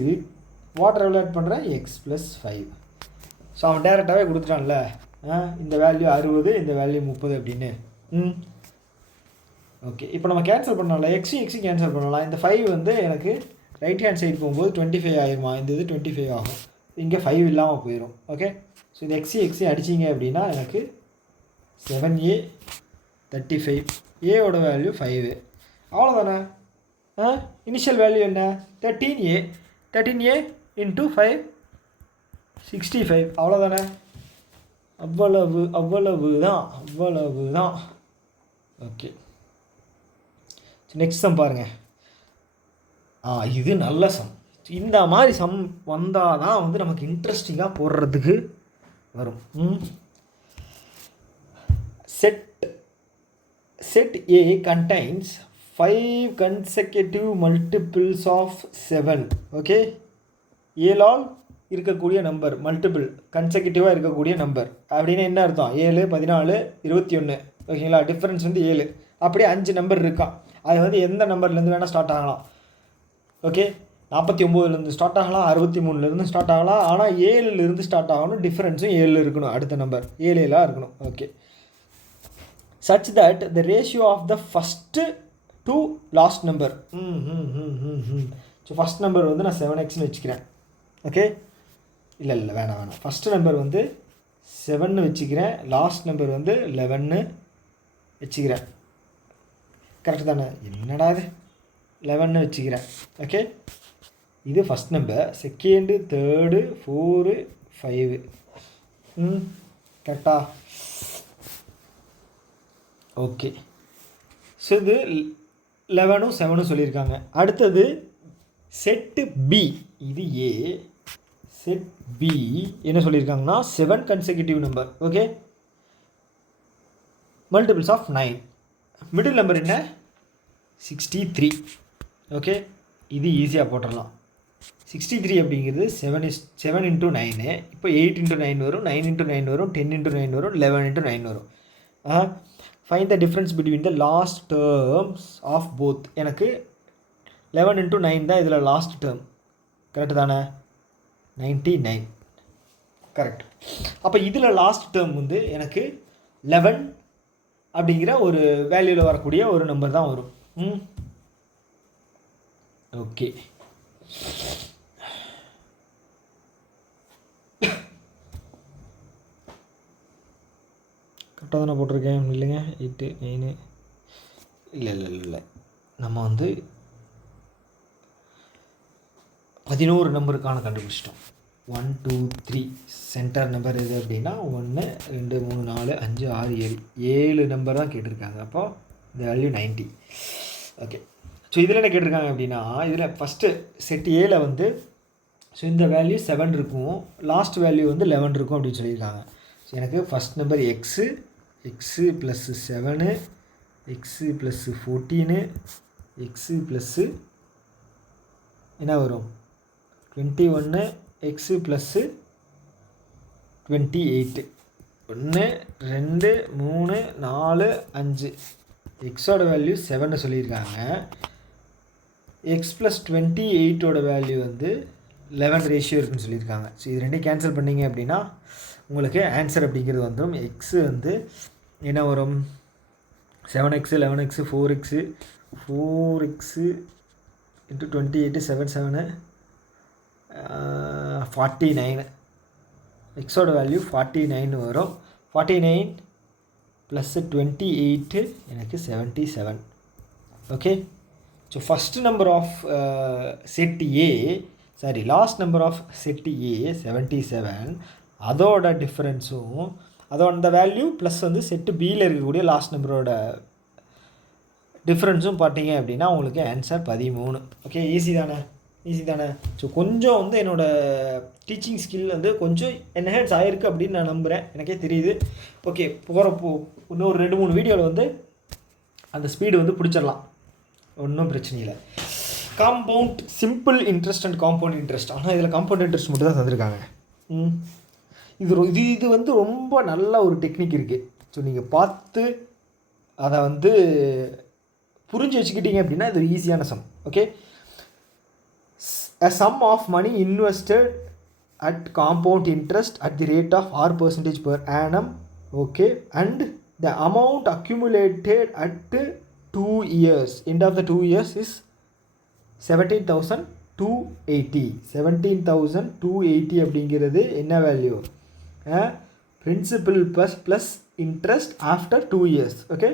வாட்டர் எவ்வளோ ஆட் பண்ணுற x+5. ஸோ அவன் டேரெக்டாகவே கொடுத்துட்டான்ல, இந்த வேல்யூ 60 இந்த வேல்யூ 30 அப்படின்னு. ஓகே, இப்போ நம்ம கேன்சல் பண்ணலாம், எக்ஸு கேன்சல் பண்ணலாம். இந்த 5 வந்து எனக்கு ரைட் ஹேண்ட் சைடு போகும்போது 25 ஆகிருமா, இந்த இது 25 ஆகும், இங்கே 5 இல்லாமல் போயிடும். ஓகே, ஸோ இந்த எக்ஸு அடிச்சிங்க அப்படின்னா எனக்கு 7A 35, ஏவோட வேல்யூ 5. அவ்வளோதானே. இனிஷியல் வேல்யூ என்ன 13A × 5 65. அவ்வளோதானே, அவ்வளவு தான். ஓகே, நெக்ஸ்ட் சம் பாருங்கள். இது நல்ல சம். இந்த மாதிரி சம் வந்தால் தான் வந்து நமக்கு இன்ட்ரெஸ்டிங்காக போடுறதுக்கு வரும். Set A contains 5 consecutive multiples of 7. Okay, ஏழால் இருக்கக்கூடிய நம்பர் மல்டிபிள் கன்செக்யூட்டிவாக இருக்கக்கூடிய நம்பர் அப்படின்னு என்ன அர்த்தம்? 7, 14, 21. ஓகேங்களா, டிஃப்ரென்ஸ் வந்து 7. அப்படியே 5 நம்பர் இருக்கான். அது வந்து எந்த நம்பர்லேருந்து வேணால் ஸ்டார்ட் ஆகலாம். ஓகே, 49லேருந்து ஸ்டார்ட் ஆகலாம், 63லேருந்து ஸ்டார்ட் ஆகலாம். ஆனால் 7லேருந்து ஸ்டார்ட் ஆகணும், டிஃப்ரென்ஸும் 7 இருக்கணும். அடுத்த நம்பர் 7 இருக்கணும். Okay, such that the ratio of the first to last number. So first number வந்து நான் 7xன்னு வச்சுக்கிறேன். ஓகே, இல்லை வேணாம். ஃபஸ்ட்டு நம்பர் வந்து 7ன்னு வச்சுக்கிறேன், லாஸ்ட் நம்பர் வந்து 11ன்னு வச்சுக்கிறேன். கரெக்டு தானே? என்னடா இது 11ன்னு வச்சுக்கிறேன். ஓகே, இது ஃபஸ்ட் நம்பர், செகண்டு, தேர்டு, 4, 5. கரெக்டா? ஓகே. ஸோ இது 11, 7 சொல்லியிருக்காங்க. அடுத்தது செட்டு பி, இது ஏ. செட் பி என்ன சொல்லியிருக்காங்கன்னா 7 consecutive number. Okay, multiples of 9. Middle number என்ன? 63. ஓகே, இது ஈஸியாக போட்டுடலாம். 63 அப்படிங்கிறது 7 இன்ட்டு 9. இப்போ 8 இன்ட்டு 9 வரும், 9 இன்ட்டு 9 வரும், 10 இன்ட்டு 9 வரும், 11 இன்ட்டு 9 வரும். Find the difference between the last terms of both. எனக்கு 11 இன்ட்டு 9 தான் இதில் லாஸ்ட் டேர்ம். கரெக்டு தானே? 99. கரெக்ட். அப்போ இதில் லாஸ்ட் டேர்ம் வந்து எனக்கு 11 அப்படிங்கிற ஒரு வேல்யூவில் வரக்கூடிய ஒரு நம்பர் தான் வரும். ஓகே, கரெக்டாக தானே போட்டிருக்கேன் இல்லைங்க? 8, 9 இல்லை நம்ம வந்து 11 நம்பருக்கான கண்டுபிடிச்சிட்டோம். 1, 2, 3 சென்டர் நம்பர் எது அப்படின்னா 1, 2, 3, 4, 5, 6, 7 நம்பர் தான் கேட்டிருக்காங்க. அப்போ இந்த வேல்யூ 90. ஓகே, ஸோ இதில் என்ன கேட்டிருக்காங்க அப்படின்னா, இதில் ஃபஸ்ட்டு செட் ஏல வந்து ஸோ இந்த வேல்யூ 7 இருக்கும், லாஸ்ட் வேல்யூ வந்து 11 இருக்கும் அப்படின்னு சொல்லியிருக்காங்க. ஸோ எனக்கு first number x plus 7, x plus 14, x plus என்ன வரும் 21, எக்ஸு ப்ளஸ்ஸு 28. 1, 2, 3, 4, 5. எக்ஸோட வேல்யூ 7 சொல்லியிருக்காங்க. எக்ஸ் ப்ளஸ் 28ஓட வேல்யூ வந்து 11 ரேஷியோ இருக்குன்னு சொல்லியிருக்காங்க. ஸோ இது ரெண்டையும் கேன்சல் பண்ணிங்க அப்படின்னா உங்களுக்கு ஆன்சர் அப்படிங்கிறது வந்துடும். எக்ஸு வந்து என்ன வரும்? 7x, 11x, 4x into 28, 7, 7, 49. எக்ஸோட வேல்யூ 49 வரும். 49 ப்ளஸ் 28 எனக்கு 77. Okay, so first number of set A, sorry last number of set A 77, அதோட டிஃப்ரென்ஸும் அதோட அந்த வேல்யூ ப்ளஸ் வந்து செட்டு பியில் இருக்கக்கூடிய லாஸ்ட் நம்பரோட டிஃப்ரென்ஸும் பார்த்தீங்க அப்படின்னா உங்களுக்கு ஆன்சர் 13. ஓகே, ஈஸி தானே? ஸோ கொஞ்சம் வந்து என்னோடய டீச்சிங் ஸ்கில் வந்து கொஞ்சம் என்ஹான்ஸ் ஆகிருக்கு அப்படின்னு நான் நம்புகிறேன், எனக்கே தெரியுது. ஓகே, போகிறப்போ இன்னும் ஒரு 2-3 வீடியோவில் வந்து அந்த ஸ்பீடு வந்து பிடிச்சிடலாம், ஒன்றும் பிரச்சனை இல்லை. Compound simple interest and compound interest, ஆனால் இதில் காம்பவுண்ட் இன்ட்ரெஸ்ட் மட்டும் தான் தந்திருக்காங்க. இது வந்து ரொம்ப நல்ல ஒரு டெக்னிக் இருக்குது. ஸோ நீங்கள் பார்த்து அதை வந்து புரிஞ்சு வச்சுக்கிட்டீங்க அப்படின்னா இது ஈஸியான sum. Okay, a sum of money invested at compound interest at the rate of R% per annum, okay, and the amount accumulated at 2 years, end of the 2 years is 17,280. 17,280 அப்படிங்கிறது என்ன value? Principal plus interest after 2 years. ஓகே,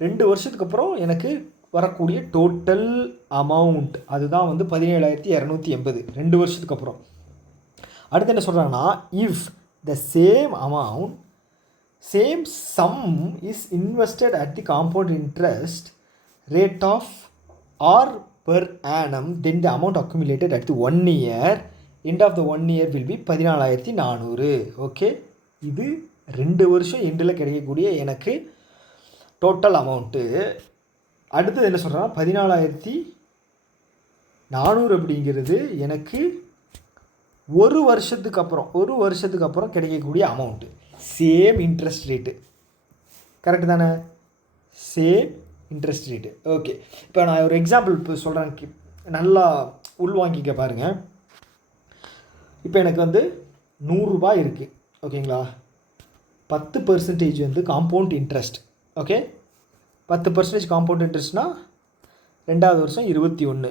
2 வருஷத்துக்கு அப்புறம் எனக்கு வரக்கூடிய total amount அதுதான் வந்து 17,280 2 வருஷத்துக்கு அப்புறம். அடுத்து என்ன சொல்கிறாங்கன்னா, if the same sum is invested at the compound interest rate of R per annum, then the amount accumulated at the 1 year, end of the 1 year will be 14,400. Okay, இது 2 வருஷம் எண்டில் கிடைக்கக்கூடிய எனக்கு டோட்டல் அமௌண்ட்டு. அடுத்தது என்ன சொல்கிறேன்னா 14,400 அப்படிங்கிறது எனக்கு ஒரு வருஷத்துக்கு அப்புறம் கிடைக்கக்கூடிய amount. Same interest rate. Correct தானே? Same interest rate. ஓகே, இப்போ நான் ஒரு எக்ஸாம்பிள் இப்போ சொல்கிறேன், நல்லா உள்வாங்கிக்க பாருங்கள். இப்போ எனக்கு வந்து 100 ரூபாய் இருக்குது. ஓகேங்களா? 10% வந்து காம்பவுண்ட் இன்ட்ரெஸ்ட். ஓகே, 10% காம்பவுண்ட் இன்ட்ரெஸ்ட்னால் 2வது வருஷம் 21,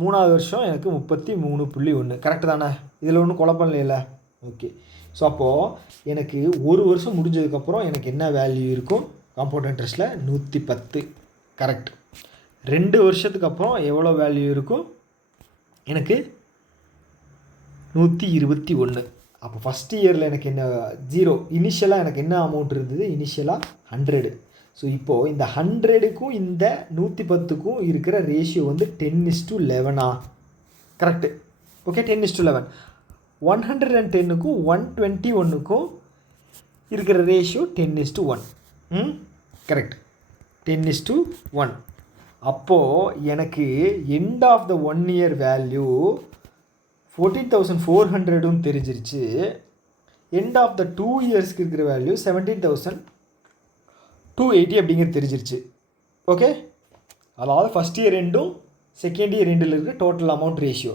3வது வருஷம் எனக்கு 33.1. கரெக்டு தானே? இதில் ஒன்றும் குழப்பம் இல்லைல்ல? ஓகே, ஸோ அப்போது எனக்கு ஒரு வருஷம் முடிஞ்சதுக்கப்புறம் எனக்கு என்ன வேல்யூ இருக்கும் காம்பவுண்ட் இன்ட்ரெஸ்ட்டில்? 110. கரெக்ட். 2 வருஷத்துக்கு அப்புறம் எவ்வளோ வேல்யூ இருக்கும்? எனக்கு 121. அப்போ ஃபஸ்ட் இயரில் எனக்கு என்ன 0 இனிஷியலாக எனக்கு என்ன அமௌண்ட் இருந்தது, இனிஷியலாக 100. ஸோ இப்போது இந்த 100க்கும் இந்த 110க்கும் இருக்கிற ரேஷியோ வந்து 10:11. கரெக்டு. ஓகே, 10:11. 110க்கும் 121க்கும் இருக்கிற ரேஷியோ 10:1. கரெக்ட், 10:1. அப்போது எனக்கு end of the 1 year value 14,400 தெரிஞ்சிருச்சு. எண்ட் ஆஃப் த 2 இயர்ஸ்க்கு இருக்கிற வேல்யூ 17,280 அப்படிங்கிறது தெரிஞ்சிருச்சு. ஓகே, அதாவது ஃபஸ்ட் இயர் ரெண்டும் செகண்ட் இயர் ரெண்டில் இருக்கிற டோட்டல் அமௌண்ட் ரேஷியோ.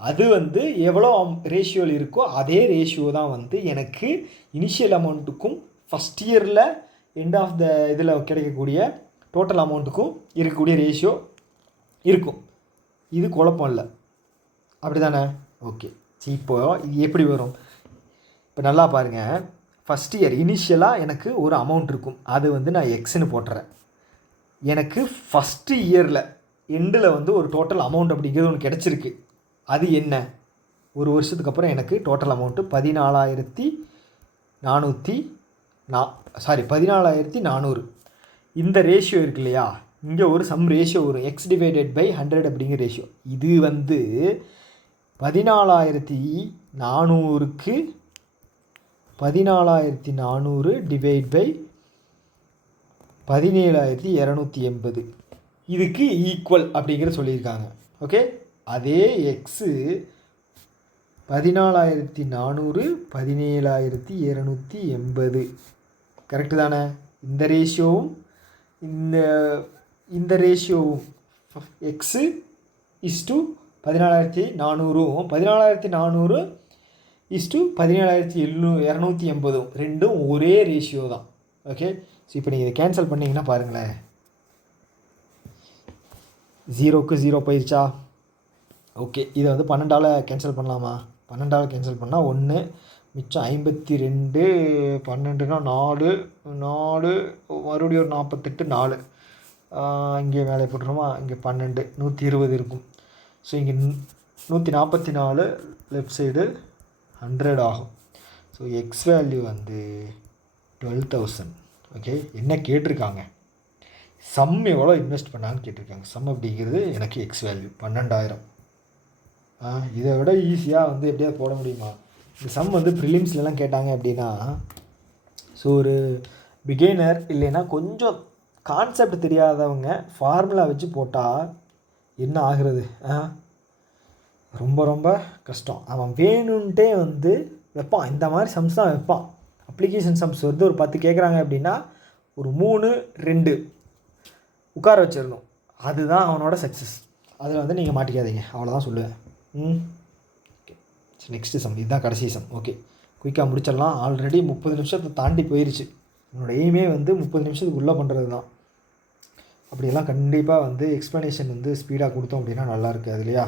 அது வந்து எவ்வளோ ரேஷியோவில் இருக்கோ அதே ரேஷியோ தான் வந்து எனக்கு இனிஷியல் அமௌண்ட்டுக்கும் ஃபஸ்ட் இயரில் எண்ட் ஆஃப் த இதில் கிடைக்கக்கூடிய டோட்டல் அமௌண்ட்டுக்கும் இருக்கக்கூடிய ரேஷியோ இருக்கும். இது குழப்பம் இல்லை, அப்படி தானே? ஓகே, சரி. இப்போது இது எப்படி வரும்? இப்போ நல்லா பாருங்கள். ஃபஸ்ட் இயர் இனிஷியலாக எனக்கு ஒரு அமௌண்ட் இருக்கும், அது வந்து நான் எக்ஸ்ன்னு போட்டுறேன். எனக்கு ஃபஸ்ட்டு இயரில் எண்டில் வந்து ஒரு டோட்டல் அமௌண்ட் அப்படிங்கிறது ஒன்று கிடச்சிருக்கு. அது என்ன? ஒரு வருஷத்துக்கு அப்புறம் எனக்கு டோட்டல் அமௌண்ட்டு 14,400. இந்த ரேஷியோ இருக்கு இல்லையா, இங்கே ஒரு சம் ரேஷியோ வரும், x/100 அப்படிங்கிற ரேஷியோ. இது வந்து 14,400க்கு 14,400 டிவைட் பை 17,280 இதுக்கு ஈக்குவல் அப்படிங்கிற சொல்லியிருக்காங்க. ஓகே, அதே எக்ஸு 14,400 17,280 கரெக்டு தானே? இந்த ரேஷியோவும் இந்த ரேஷியோவும் எக்ஸு இஸ்டு 14,400 14,400 இஸ்டு 17,280 ரெண்டும் ஒரே ரேஷியோ தான். ஓகே, ஸோ இப்போ நீங்கள் இதை கேன்சல் பண்ணிங்கன்னா பாருங்களேன், 0க்கு 0 போயிடுச்சா? ஓகே, இதை வந்து 12ஆல் கேன்சல் பண்ணலாமா? 12ஆல் கேன்சல் பண்ணால் 1 மிச்சம் 52, 12னா 4 மறுபடியும் ஒரு 48, 4 இங்கே மேலே போட்டுருமா, இங்கே 12 120 இருக்கும். ஸோ இங்கே 144 லெஃப்ட் சைடு 100 ஆகும். ஸோ எக்ஸ் வேல்யூ வந்து 12,000. ஓகே, என்ன கேட்டிருக்காங்க? சம் எவ்வளோ இன்வெஸ்ட் பண்ணான்னு கேட்டிருக்காங்க. சம் அப்படிங்கிறது எனக்கு எக்ஸ் வேல்யூ 12,000. இதை விட ஈஸியாக வந்து எப்படியாவது போட முடியுமா? இந்த சம் வந்து ப்ரிலிம்ஸ்லாம் கேட்டாங்க அப்படின்னா, ஸோ ஒரு பிகினர் இல்லைன்னா கொஞ்சம் கான்செப்ட் தெரியாதவங்க ஃபார்முலா வச்சு போட்டால் என்ன ஆகிறது? ரொம்ப ரொம்ப கஷ்டம். அவன் வேணுன்ட்டே வந்து வைப்பான், இந்த மாதிரி சம்ஸ் தான் வைப்பான். அப்ளிகேஷன் சம்ஸ் வந்து ஒரு 10 கேட்குறாங்க அப்படின்னா ஒரு 3, 2 உட்கார வச்சிடணும். அதுதான் அவனோட சக்ஸஸ். அதில் வந்து நீங்கள் மாட்டிக்காதீங்க, அவ்வளோதான் சொல்லுவேன். ஓகே, நெக்ஸ்ட்டு சம், இதுதான் கடைசி சம். ஓகே, குயிக்காக முடிச்சிடலாம். ஆல்ரெடி 30 நிமிஷத்தை தாண்டி போயிடுச்சு. என்னோடய எய்மே வந்து 30 நிமிஷத்துக்கு உள்ளே பண்ணுறது தான். அப்படியெல்லாம் கண்டிப்பாக வந்து எக்ஸ்ப்ளனேஷன் வந்து ஸ்பீடாக கொடுத்தோம் அப்படின்னா நல்லாயிருக்கு அது இல்லையா?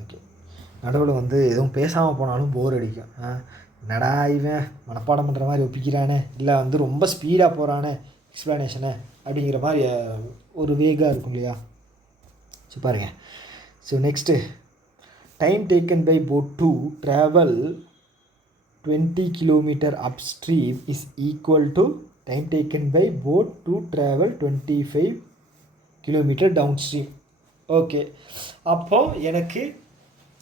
ஓகே, நடுவில் வந்து எதுவும் பேசாமல் போனாலும் போர் அடிக்கும். நடா இவன் மனப்பாடம் பண்ணுற மாதிரி ஒப்பிக்கிறானே, இல்லை வந்து ரொம்ப ஸ்பீடாக போகிறானே எக்ஸ்ப்ளனேஷனை அப்படிங்கிற மாதிரி ஒரு வேகாக இருக்கும் இல்லையா? ஸோ பாருங்கள். So next, time taken by boat to travel 20 km upstream is equal to time taken by boat to travel 25 km downstream. Okay, அப்போது எனக்கு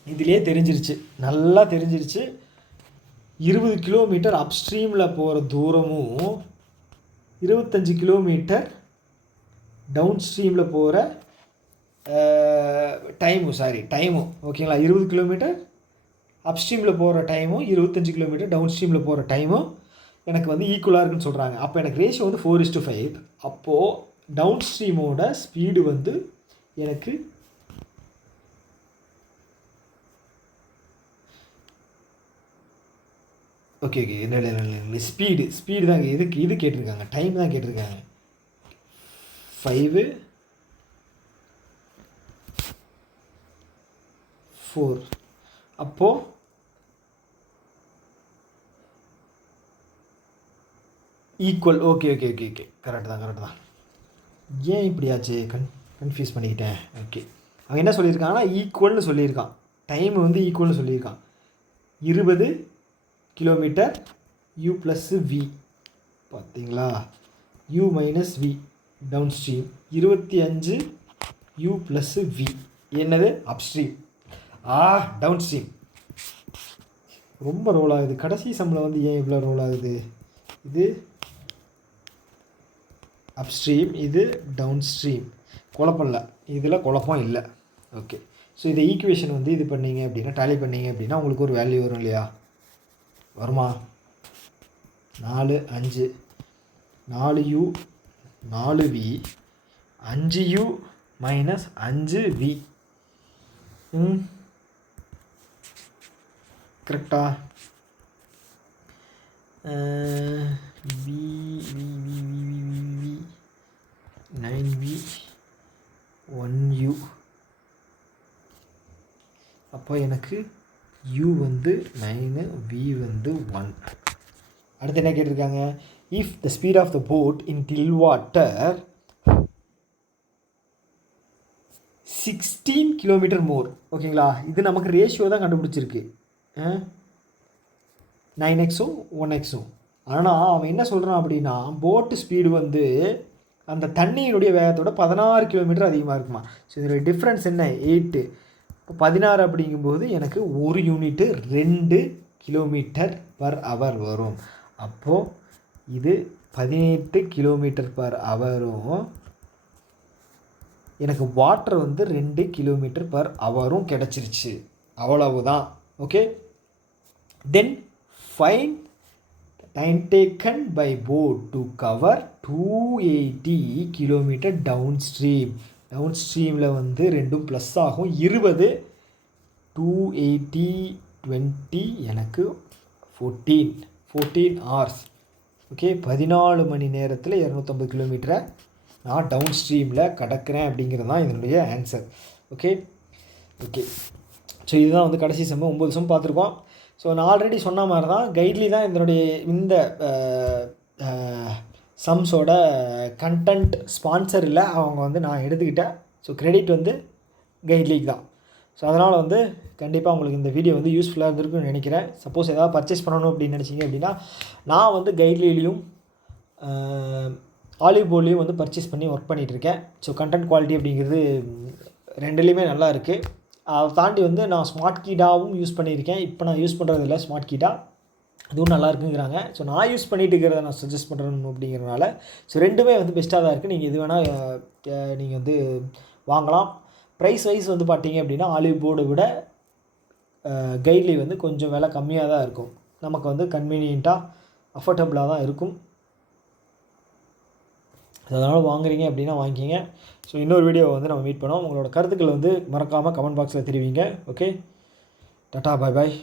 இதிலே தெரிஞ்சிருச்சு, நல்லா தெரிஞ்சிருச்சு. 20 கிலோமீட்டர் அப்ஸ்ட்ரீமில் போகிற தூரமும் 25 கிலோமீட்டர் டவுன் ஸ்ட்ரீமில் போகிற டைமும் ஓகேங்களா? 20 கிலோமீட்டர் அப்ஸ்ட்ரீமில் போகிற டைமும் 25 கிலோமீட்டர் டவுன் ஸ்ட்ரீமில் போகிற டைமும் எனக்கு வந்து ஈக்குவலாக இருக்குன்னு சொல்கிறாங்க. அப்போ எனக்கு ரேஷியோ வந்து 4:5. அப்போது டவுன் ஸ்ட்ரீமோட ஸ்பீடு வந்து எனக்கு ஓகே இல்லை ஸ்பீடு தான் இது கேட்டிருக்காங்க, டைம் தான் கேட்டிருக்காங்க. 5, 4 அப்போது ஈக்குவல். ஓகே கரெக்டு தான். ஏன் இப்படியாச்சு? கன்ஃபியூஸ் பண்ணிக்கிட்டேன். ஓகே, அவன் என்ன சொல்லியிருக்கான்னா ஈக்குவல்னு சொல்லியிருக்கான், டைம் வந்து ஈக்குவல்னு சொல்லியிருக்கான். 20 கிலோமீட்டர் u ப்ளஸ் வி, பார்த்தீங்களா, u minus V downstream, 25 u plus V என்னது அப்ஸ்ட்ரீம், டவுன் ஸ்ட்ரீம். ரொம்ப ரோல் ஆகுது கடைசி சம்மில் வந்து, ஏன் இவ்வளோ ரோல் ஆகுது? இது அப்ஸ்ட்ரீம், இது டவுன் ஸ்ட்ரீம். குழப்பம் இல்லை, இதில் குழப்பம் இல்லை. ஓகே, ஸோ இதை ஈக்குவேஷன் வந்து இது பண்ணிங்க அப்படின்னா, டேலி பண்ணிங்க அப்படின்னா உங்களுக்கு ஒரு வேல்யூ வரும் இல்லையா? வருமா? 4 5 4u 4v 5u minus 5v. கரெக்டா? v 9v 1u. அப்போ எனக்கு u வந்து 9, v வந்து 1. அடுத்து என்ன கேட்டிருக்காங்க? If the speed of the boat in still water 16 kilometre more. ஓகேங்களா? இது நமக்கு ரேஷியோ தான் கண்டுபிடிச்சிருக்கு, 9xும் 1xும். ஆனால் அவன் என்ன சொல்கிறான் அப்படின்னா, போட்டு ஸ்பீடு வந்து அந்த தண்ணியினுடைய வேகத்தோட 16 கிலோமீட்டர் அதிகமாக இருக்குமா. ஸோ இதோடைய டிஃப்ரென்ஸ் என்ன? 8. இப்போ 16 அப்படிங்கும்போது எனக்கு ஒரு யூனிட்டு 2 கிலோமீட்டர் பர் ஹவர் வரும். அப்போது இது 18 கிலோமீட்டர் பர் ஹவரும், எனக்கு வாட்டர் வந்து 2 கிலோமீட்டர் பர் ஹவரும் கிடச்சிருச்சு. அவ்வளவுதான். Okay, then fine time taken by boat to cover 280 kilometre downstream. Down ஸ்ட்ரீமில் வந்து ரெண்டும் ப்ளஸ் ஆகும். 20 280 20 எனக்கு 14 ஹவர்ஸ். ஓகே, 14 மணி நேரத்தில் 250 கிலோமீட்டரை நான் டவுன் ஸ்ட்ரீமில் கடக்கிறேன் அப்படிங்கிறது தான் இதனுடைய ஆன்சர். ஓகே, ஸோ இதுதான் வந்து கடைசி செம்ம 9 செம் பார்த்துருக்கோம். ஸோ நான் ஆல்ரெடி சொன்ன மாதிரி தான் கைட்லி தான் இதனுடைய இந்த சம்ஸோட கண்டென்ட் ஸ்பான்சர் இல்லை, அவங்க வந்து நான் எடுத்துக்கிட்டேன். ஸோ கிரெடிட் வந்து கைட்லிக்கு தான். ஸோ அதனால் வந்து கண்டிப்பாக உங்களுக்கு இந்த வீடியோ வந்து யூஸ்ஃபுல்லாக இருந்திருக்குன்னு நினைக்கிறேன். சப்போஸ் ஏதாவது பர்ச்சேஸ் பண்ணணும் அப்படின்னு நினச்சிங்க அப்படின்னா, நான் வந்து கைட்லிலையும் ஆலிவ் போர்ட்லேயும் வந்து பர்ச்சேஸ் பண்ணி ஒர்க் பண்ணிகிட்ருக்கேன். ஸோ கண்டென்ட் குவாலிட்டி அப்படிங்கிறது ரெண்டுலேயுமே நல்லா இருக்குது. அதை தாண்டி வந்து நான் ஸ்மார்ட் கீடாவும் யூஸ் பண்ணியிருக்கேன். இப்போ நான் யூஸ் பண்ணுறதில்ல ஸ்மார்ட் கீடா, அதுவும் நல்லா இருக்குங்கிறாங்க. ஸோ நான் யூஸ் பண்ணிட்டு இருக்கிறத நான் சஜஸ்ட் பண்ணுறேன் அப்படிங்கிறனால, ஸோ ரெண்டுமே வந்து பெஸ்ட்டாக தான் இருக்குது. நீங்கள் எது வேணால் நீங்கள் வந்து வாங்கலாம். ப்ரைஸ் வைஸ் வந்து பார்த்தீங்க அப்படின்னா ஆலிவ் போர்டை விட கைட்லி வந்து கொஞ்சம் விலை கம்மியாக தான் இருக்கும். நமக்கு வந்து கன்வீனியண்ட்டாக அஃபோர்டபுளாக தான் இருக்கும். அதனால் வாங்குறீங்க அப்படின்னா வாங்கிக்கிங்க. ஸோ இன்னொரு வீடியோவை வந்து நம்ம மீட் பண்ணோம். உங்களோட கருத்துக்கள் வந்து மறக்காமல் கமெண்ட் பாக்ஸில் தெரிவிங்க. ஓகே, டாட்டா, பாய் பாய்.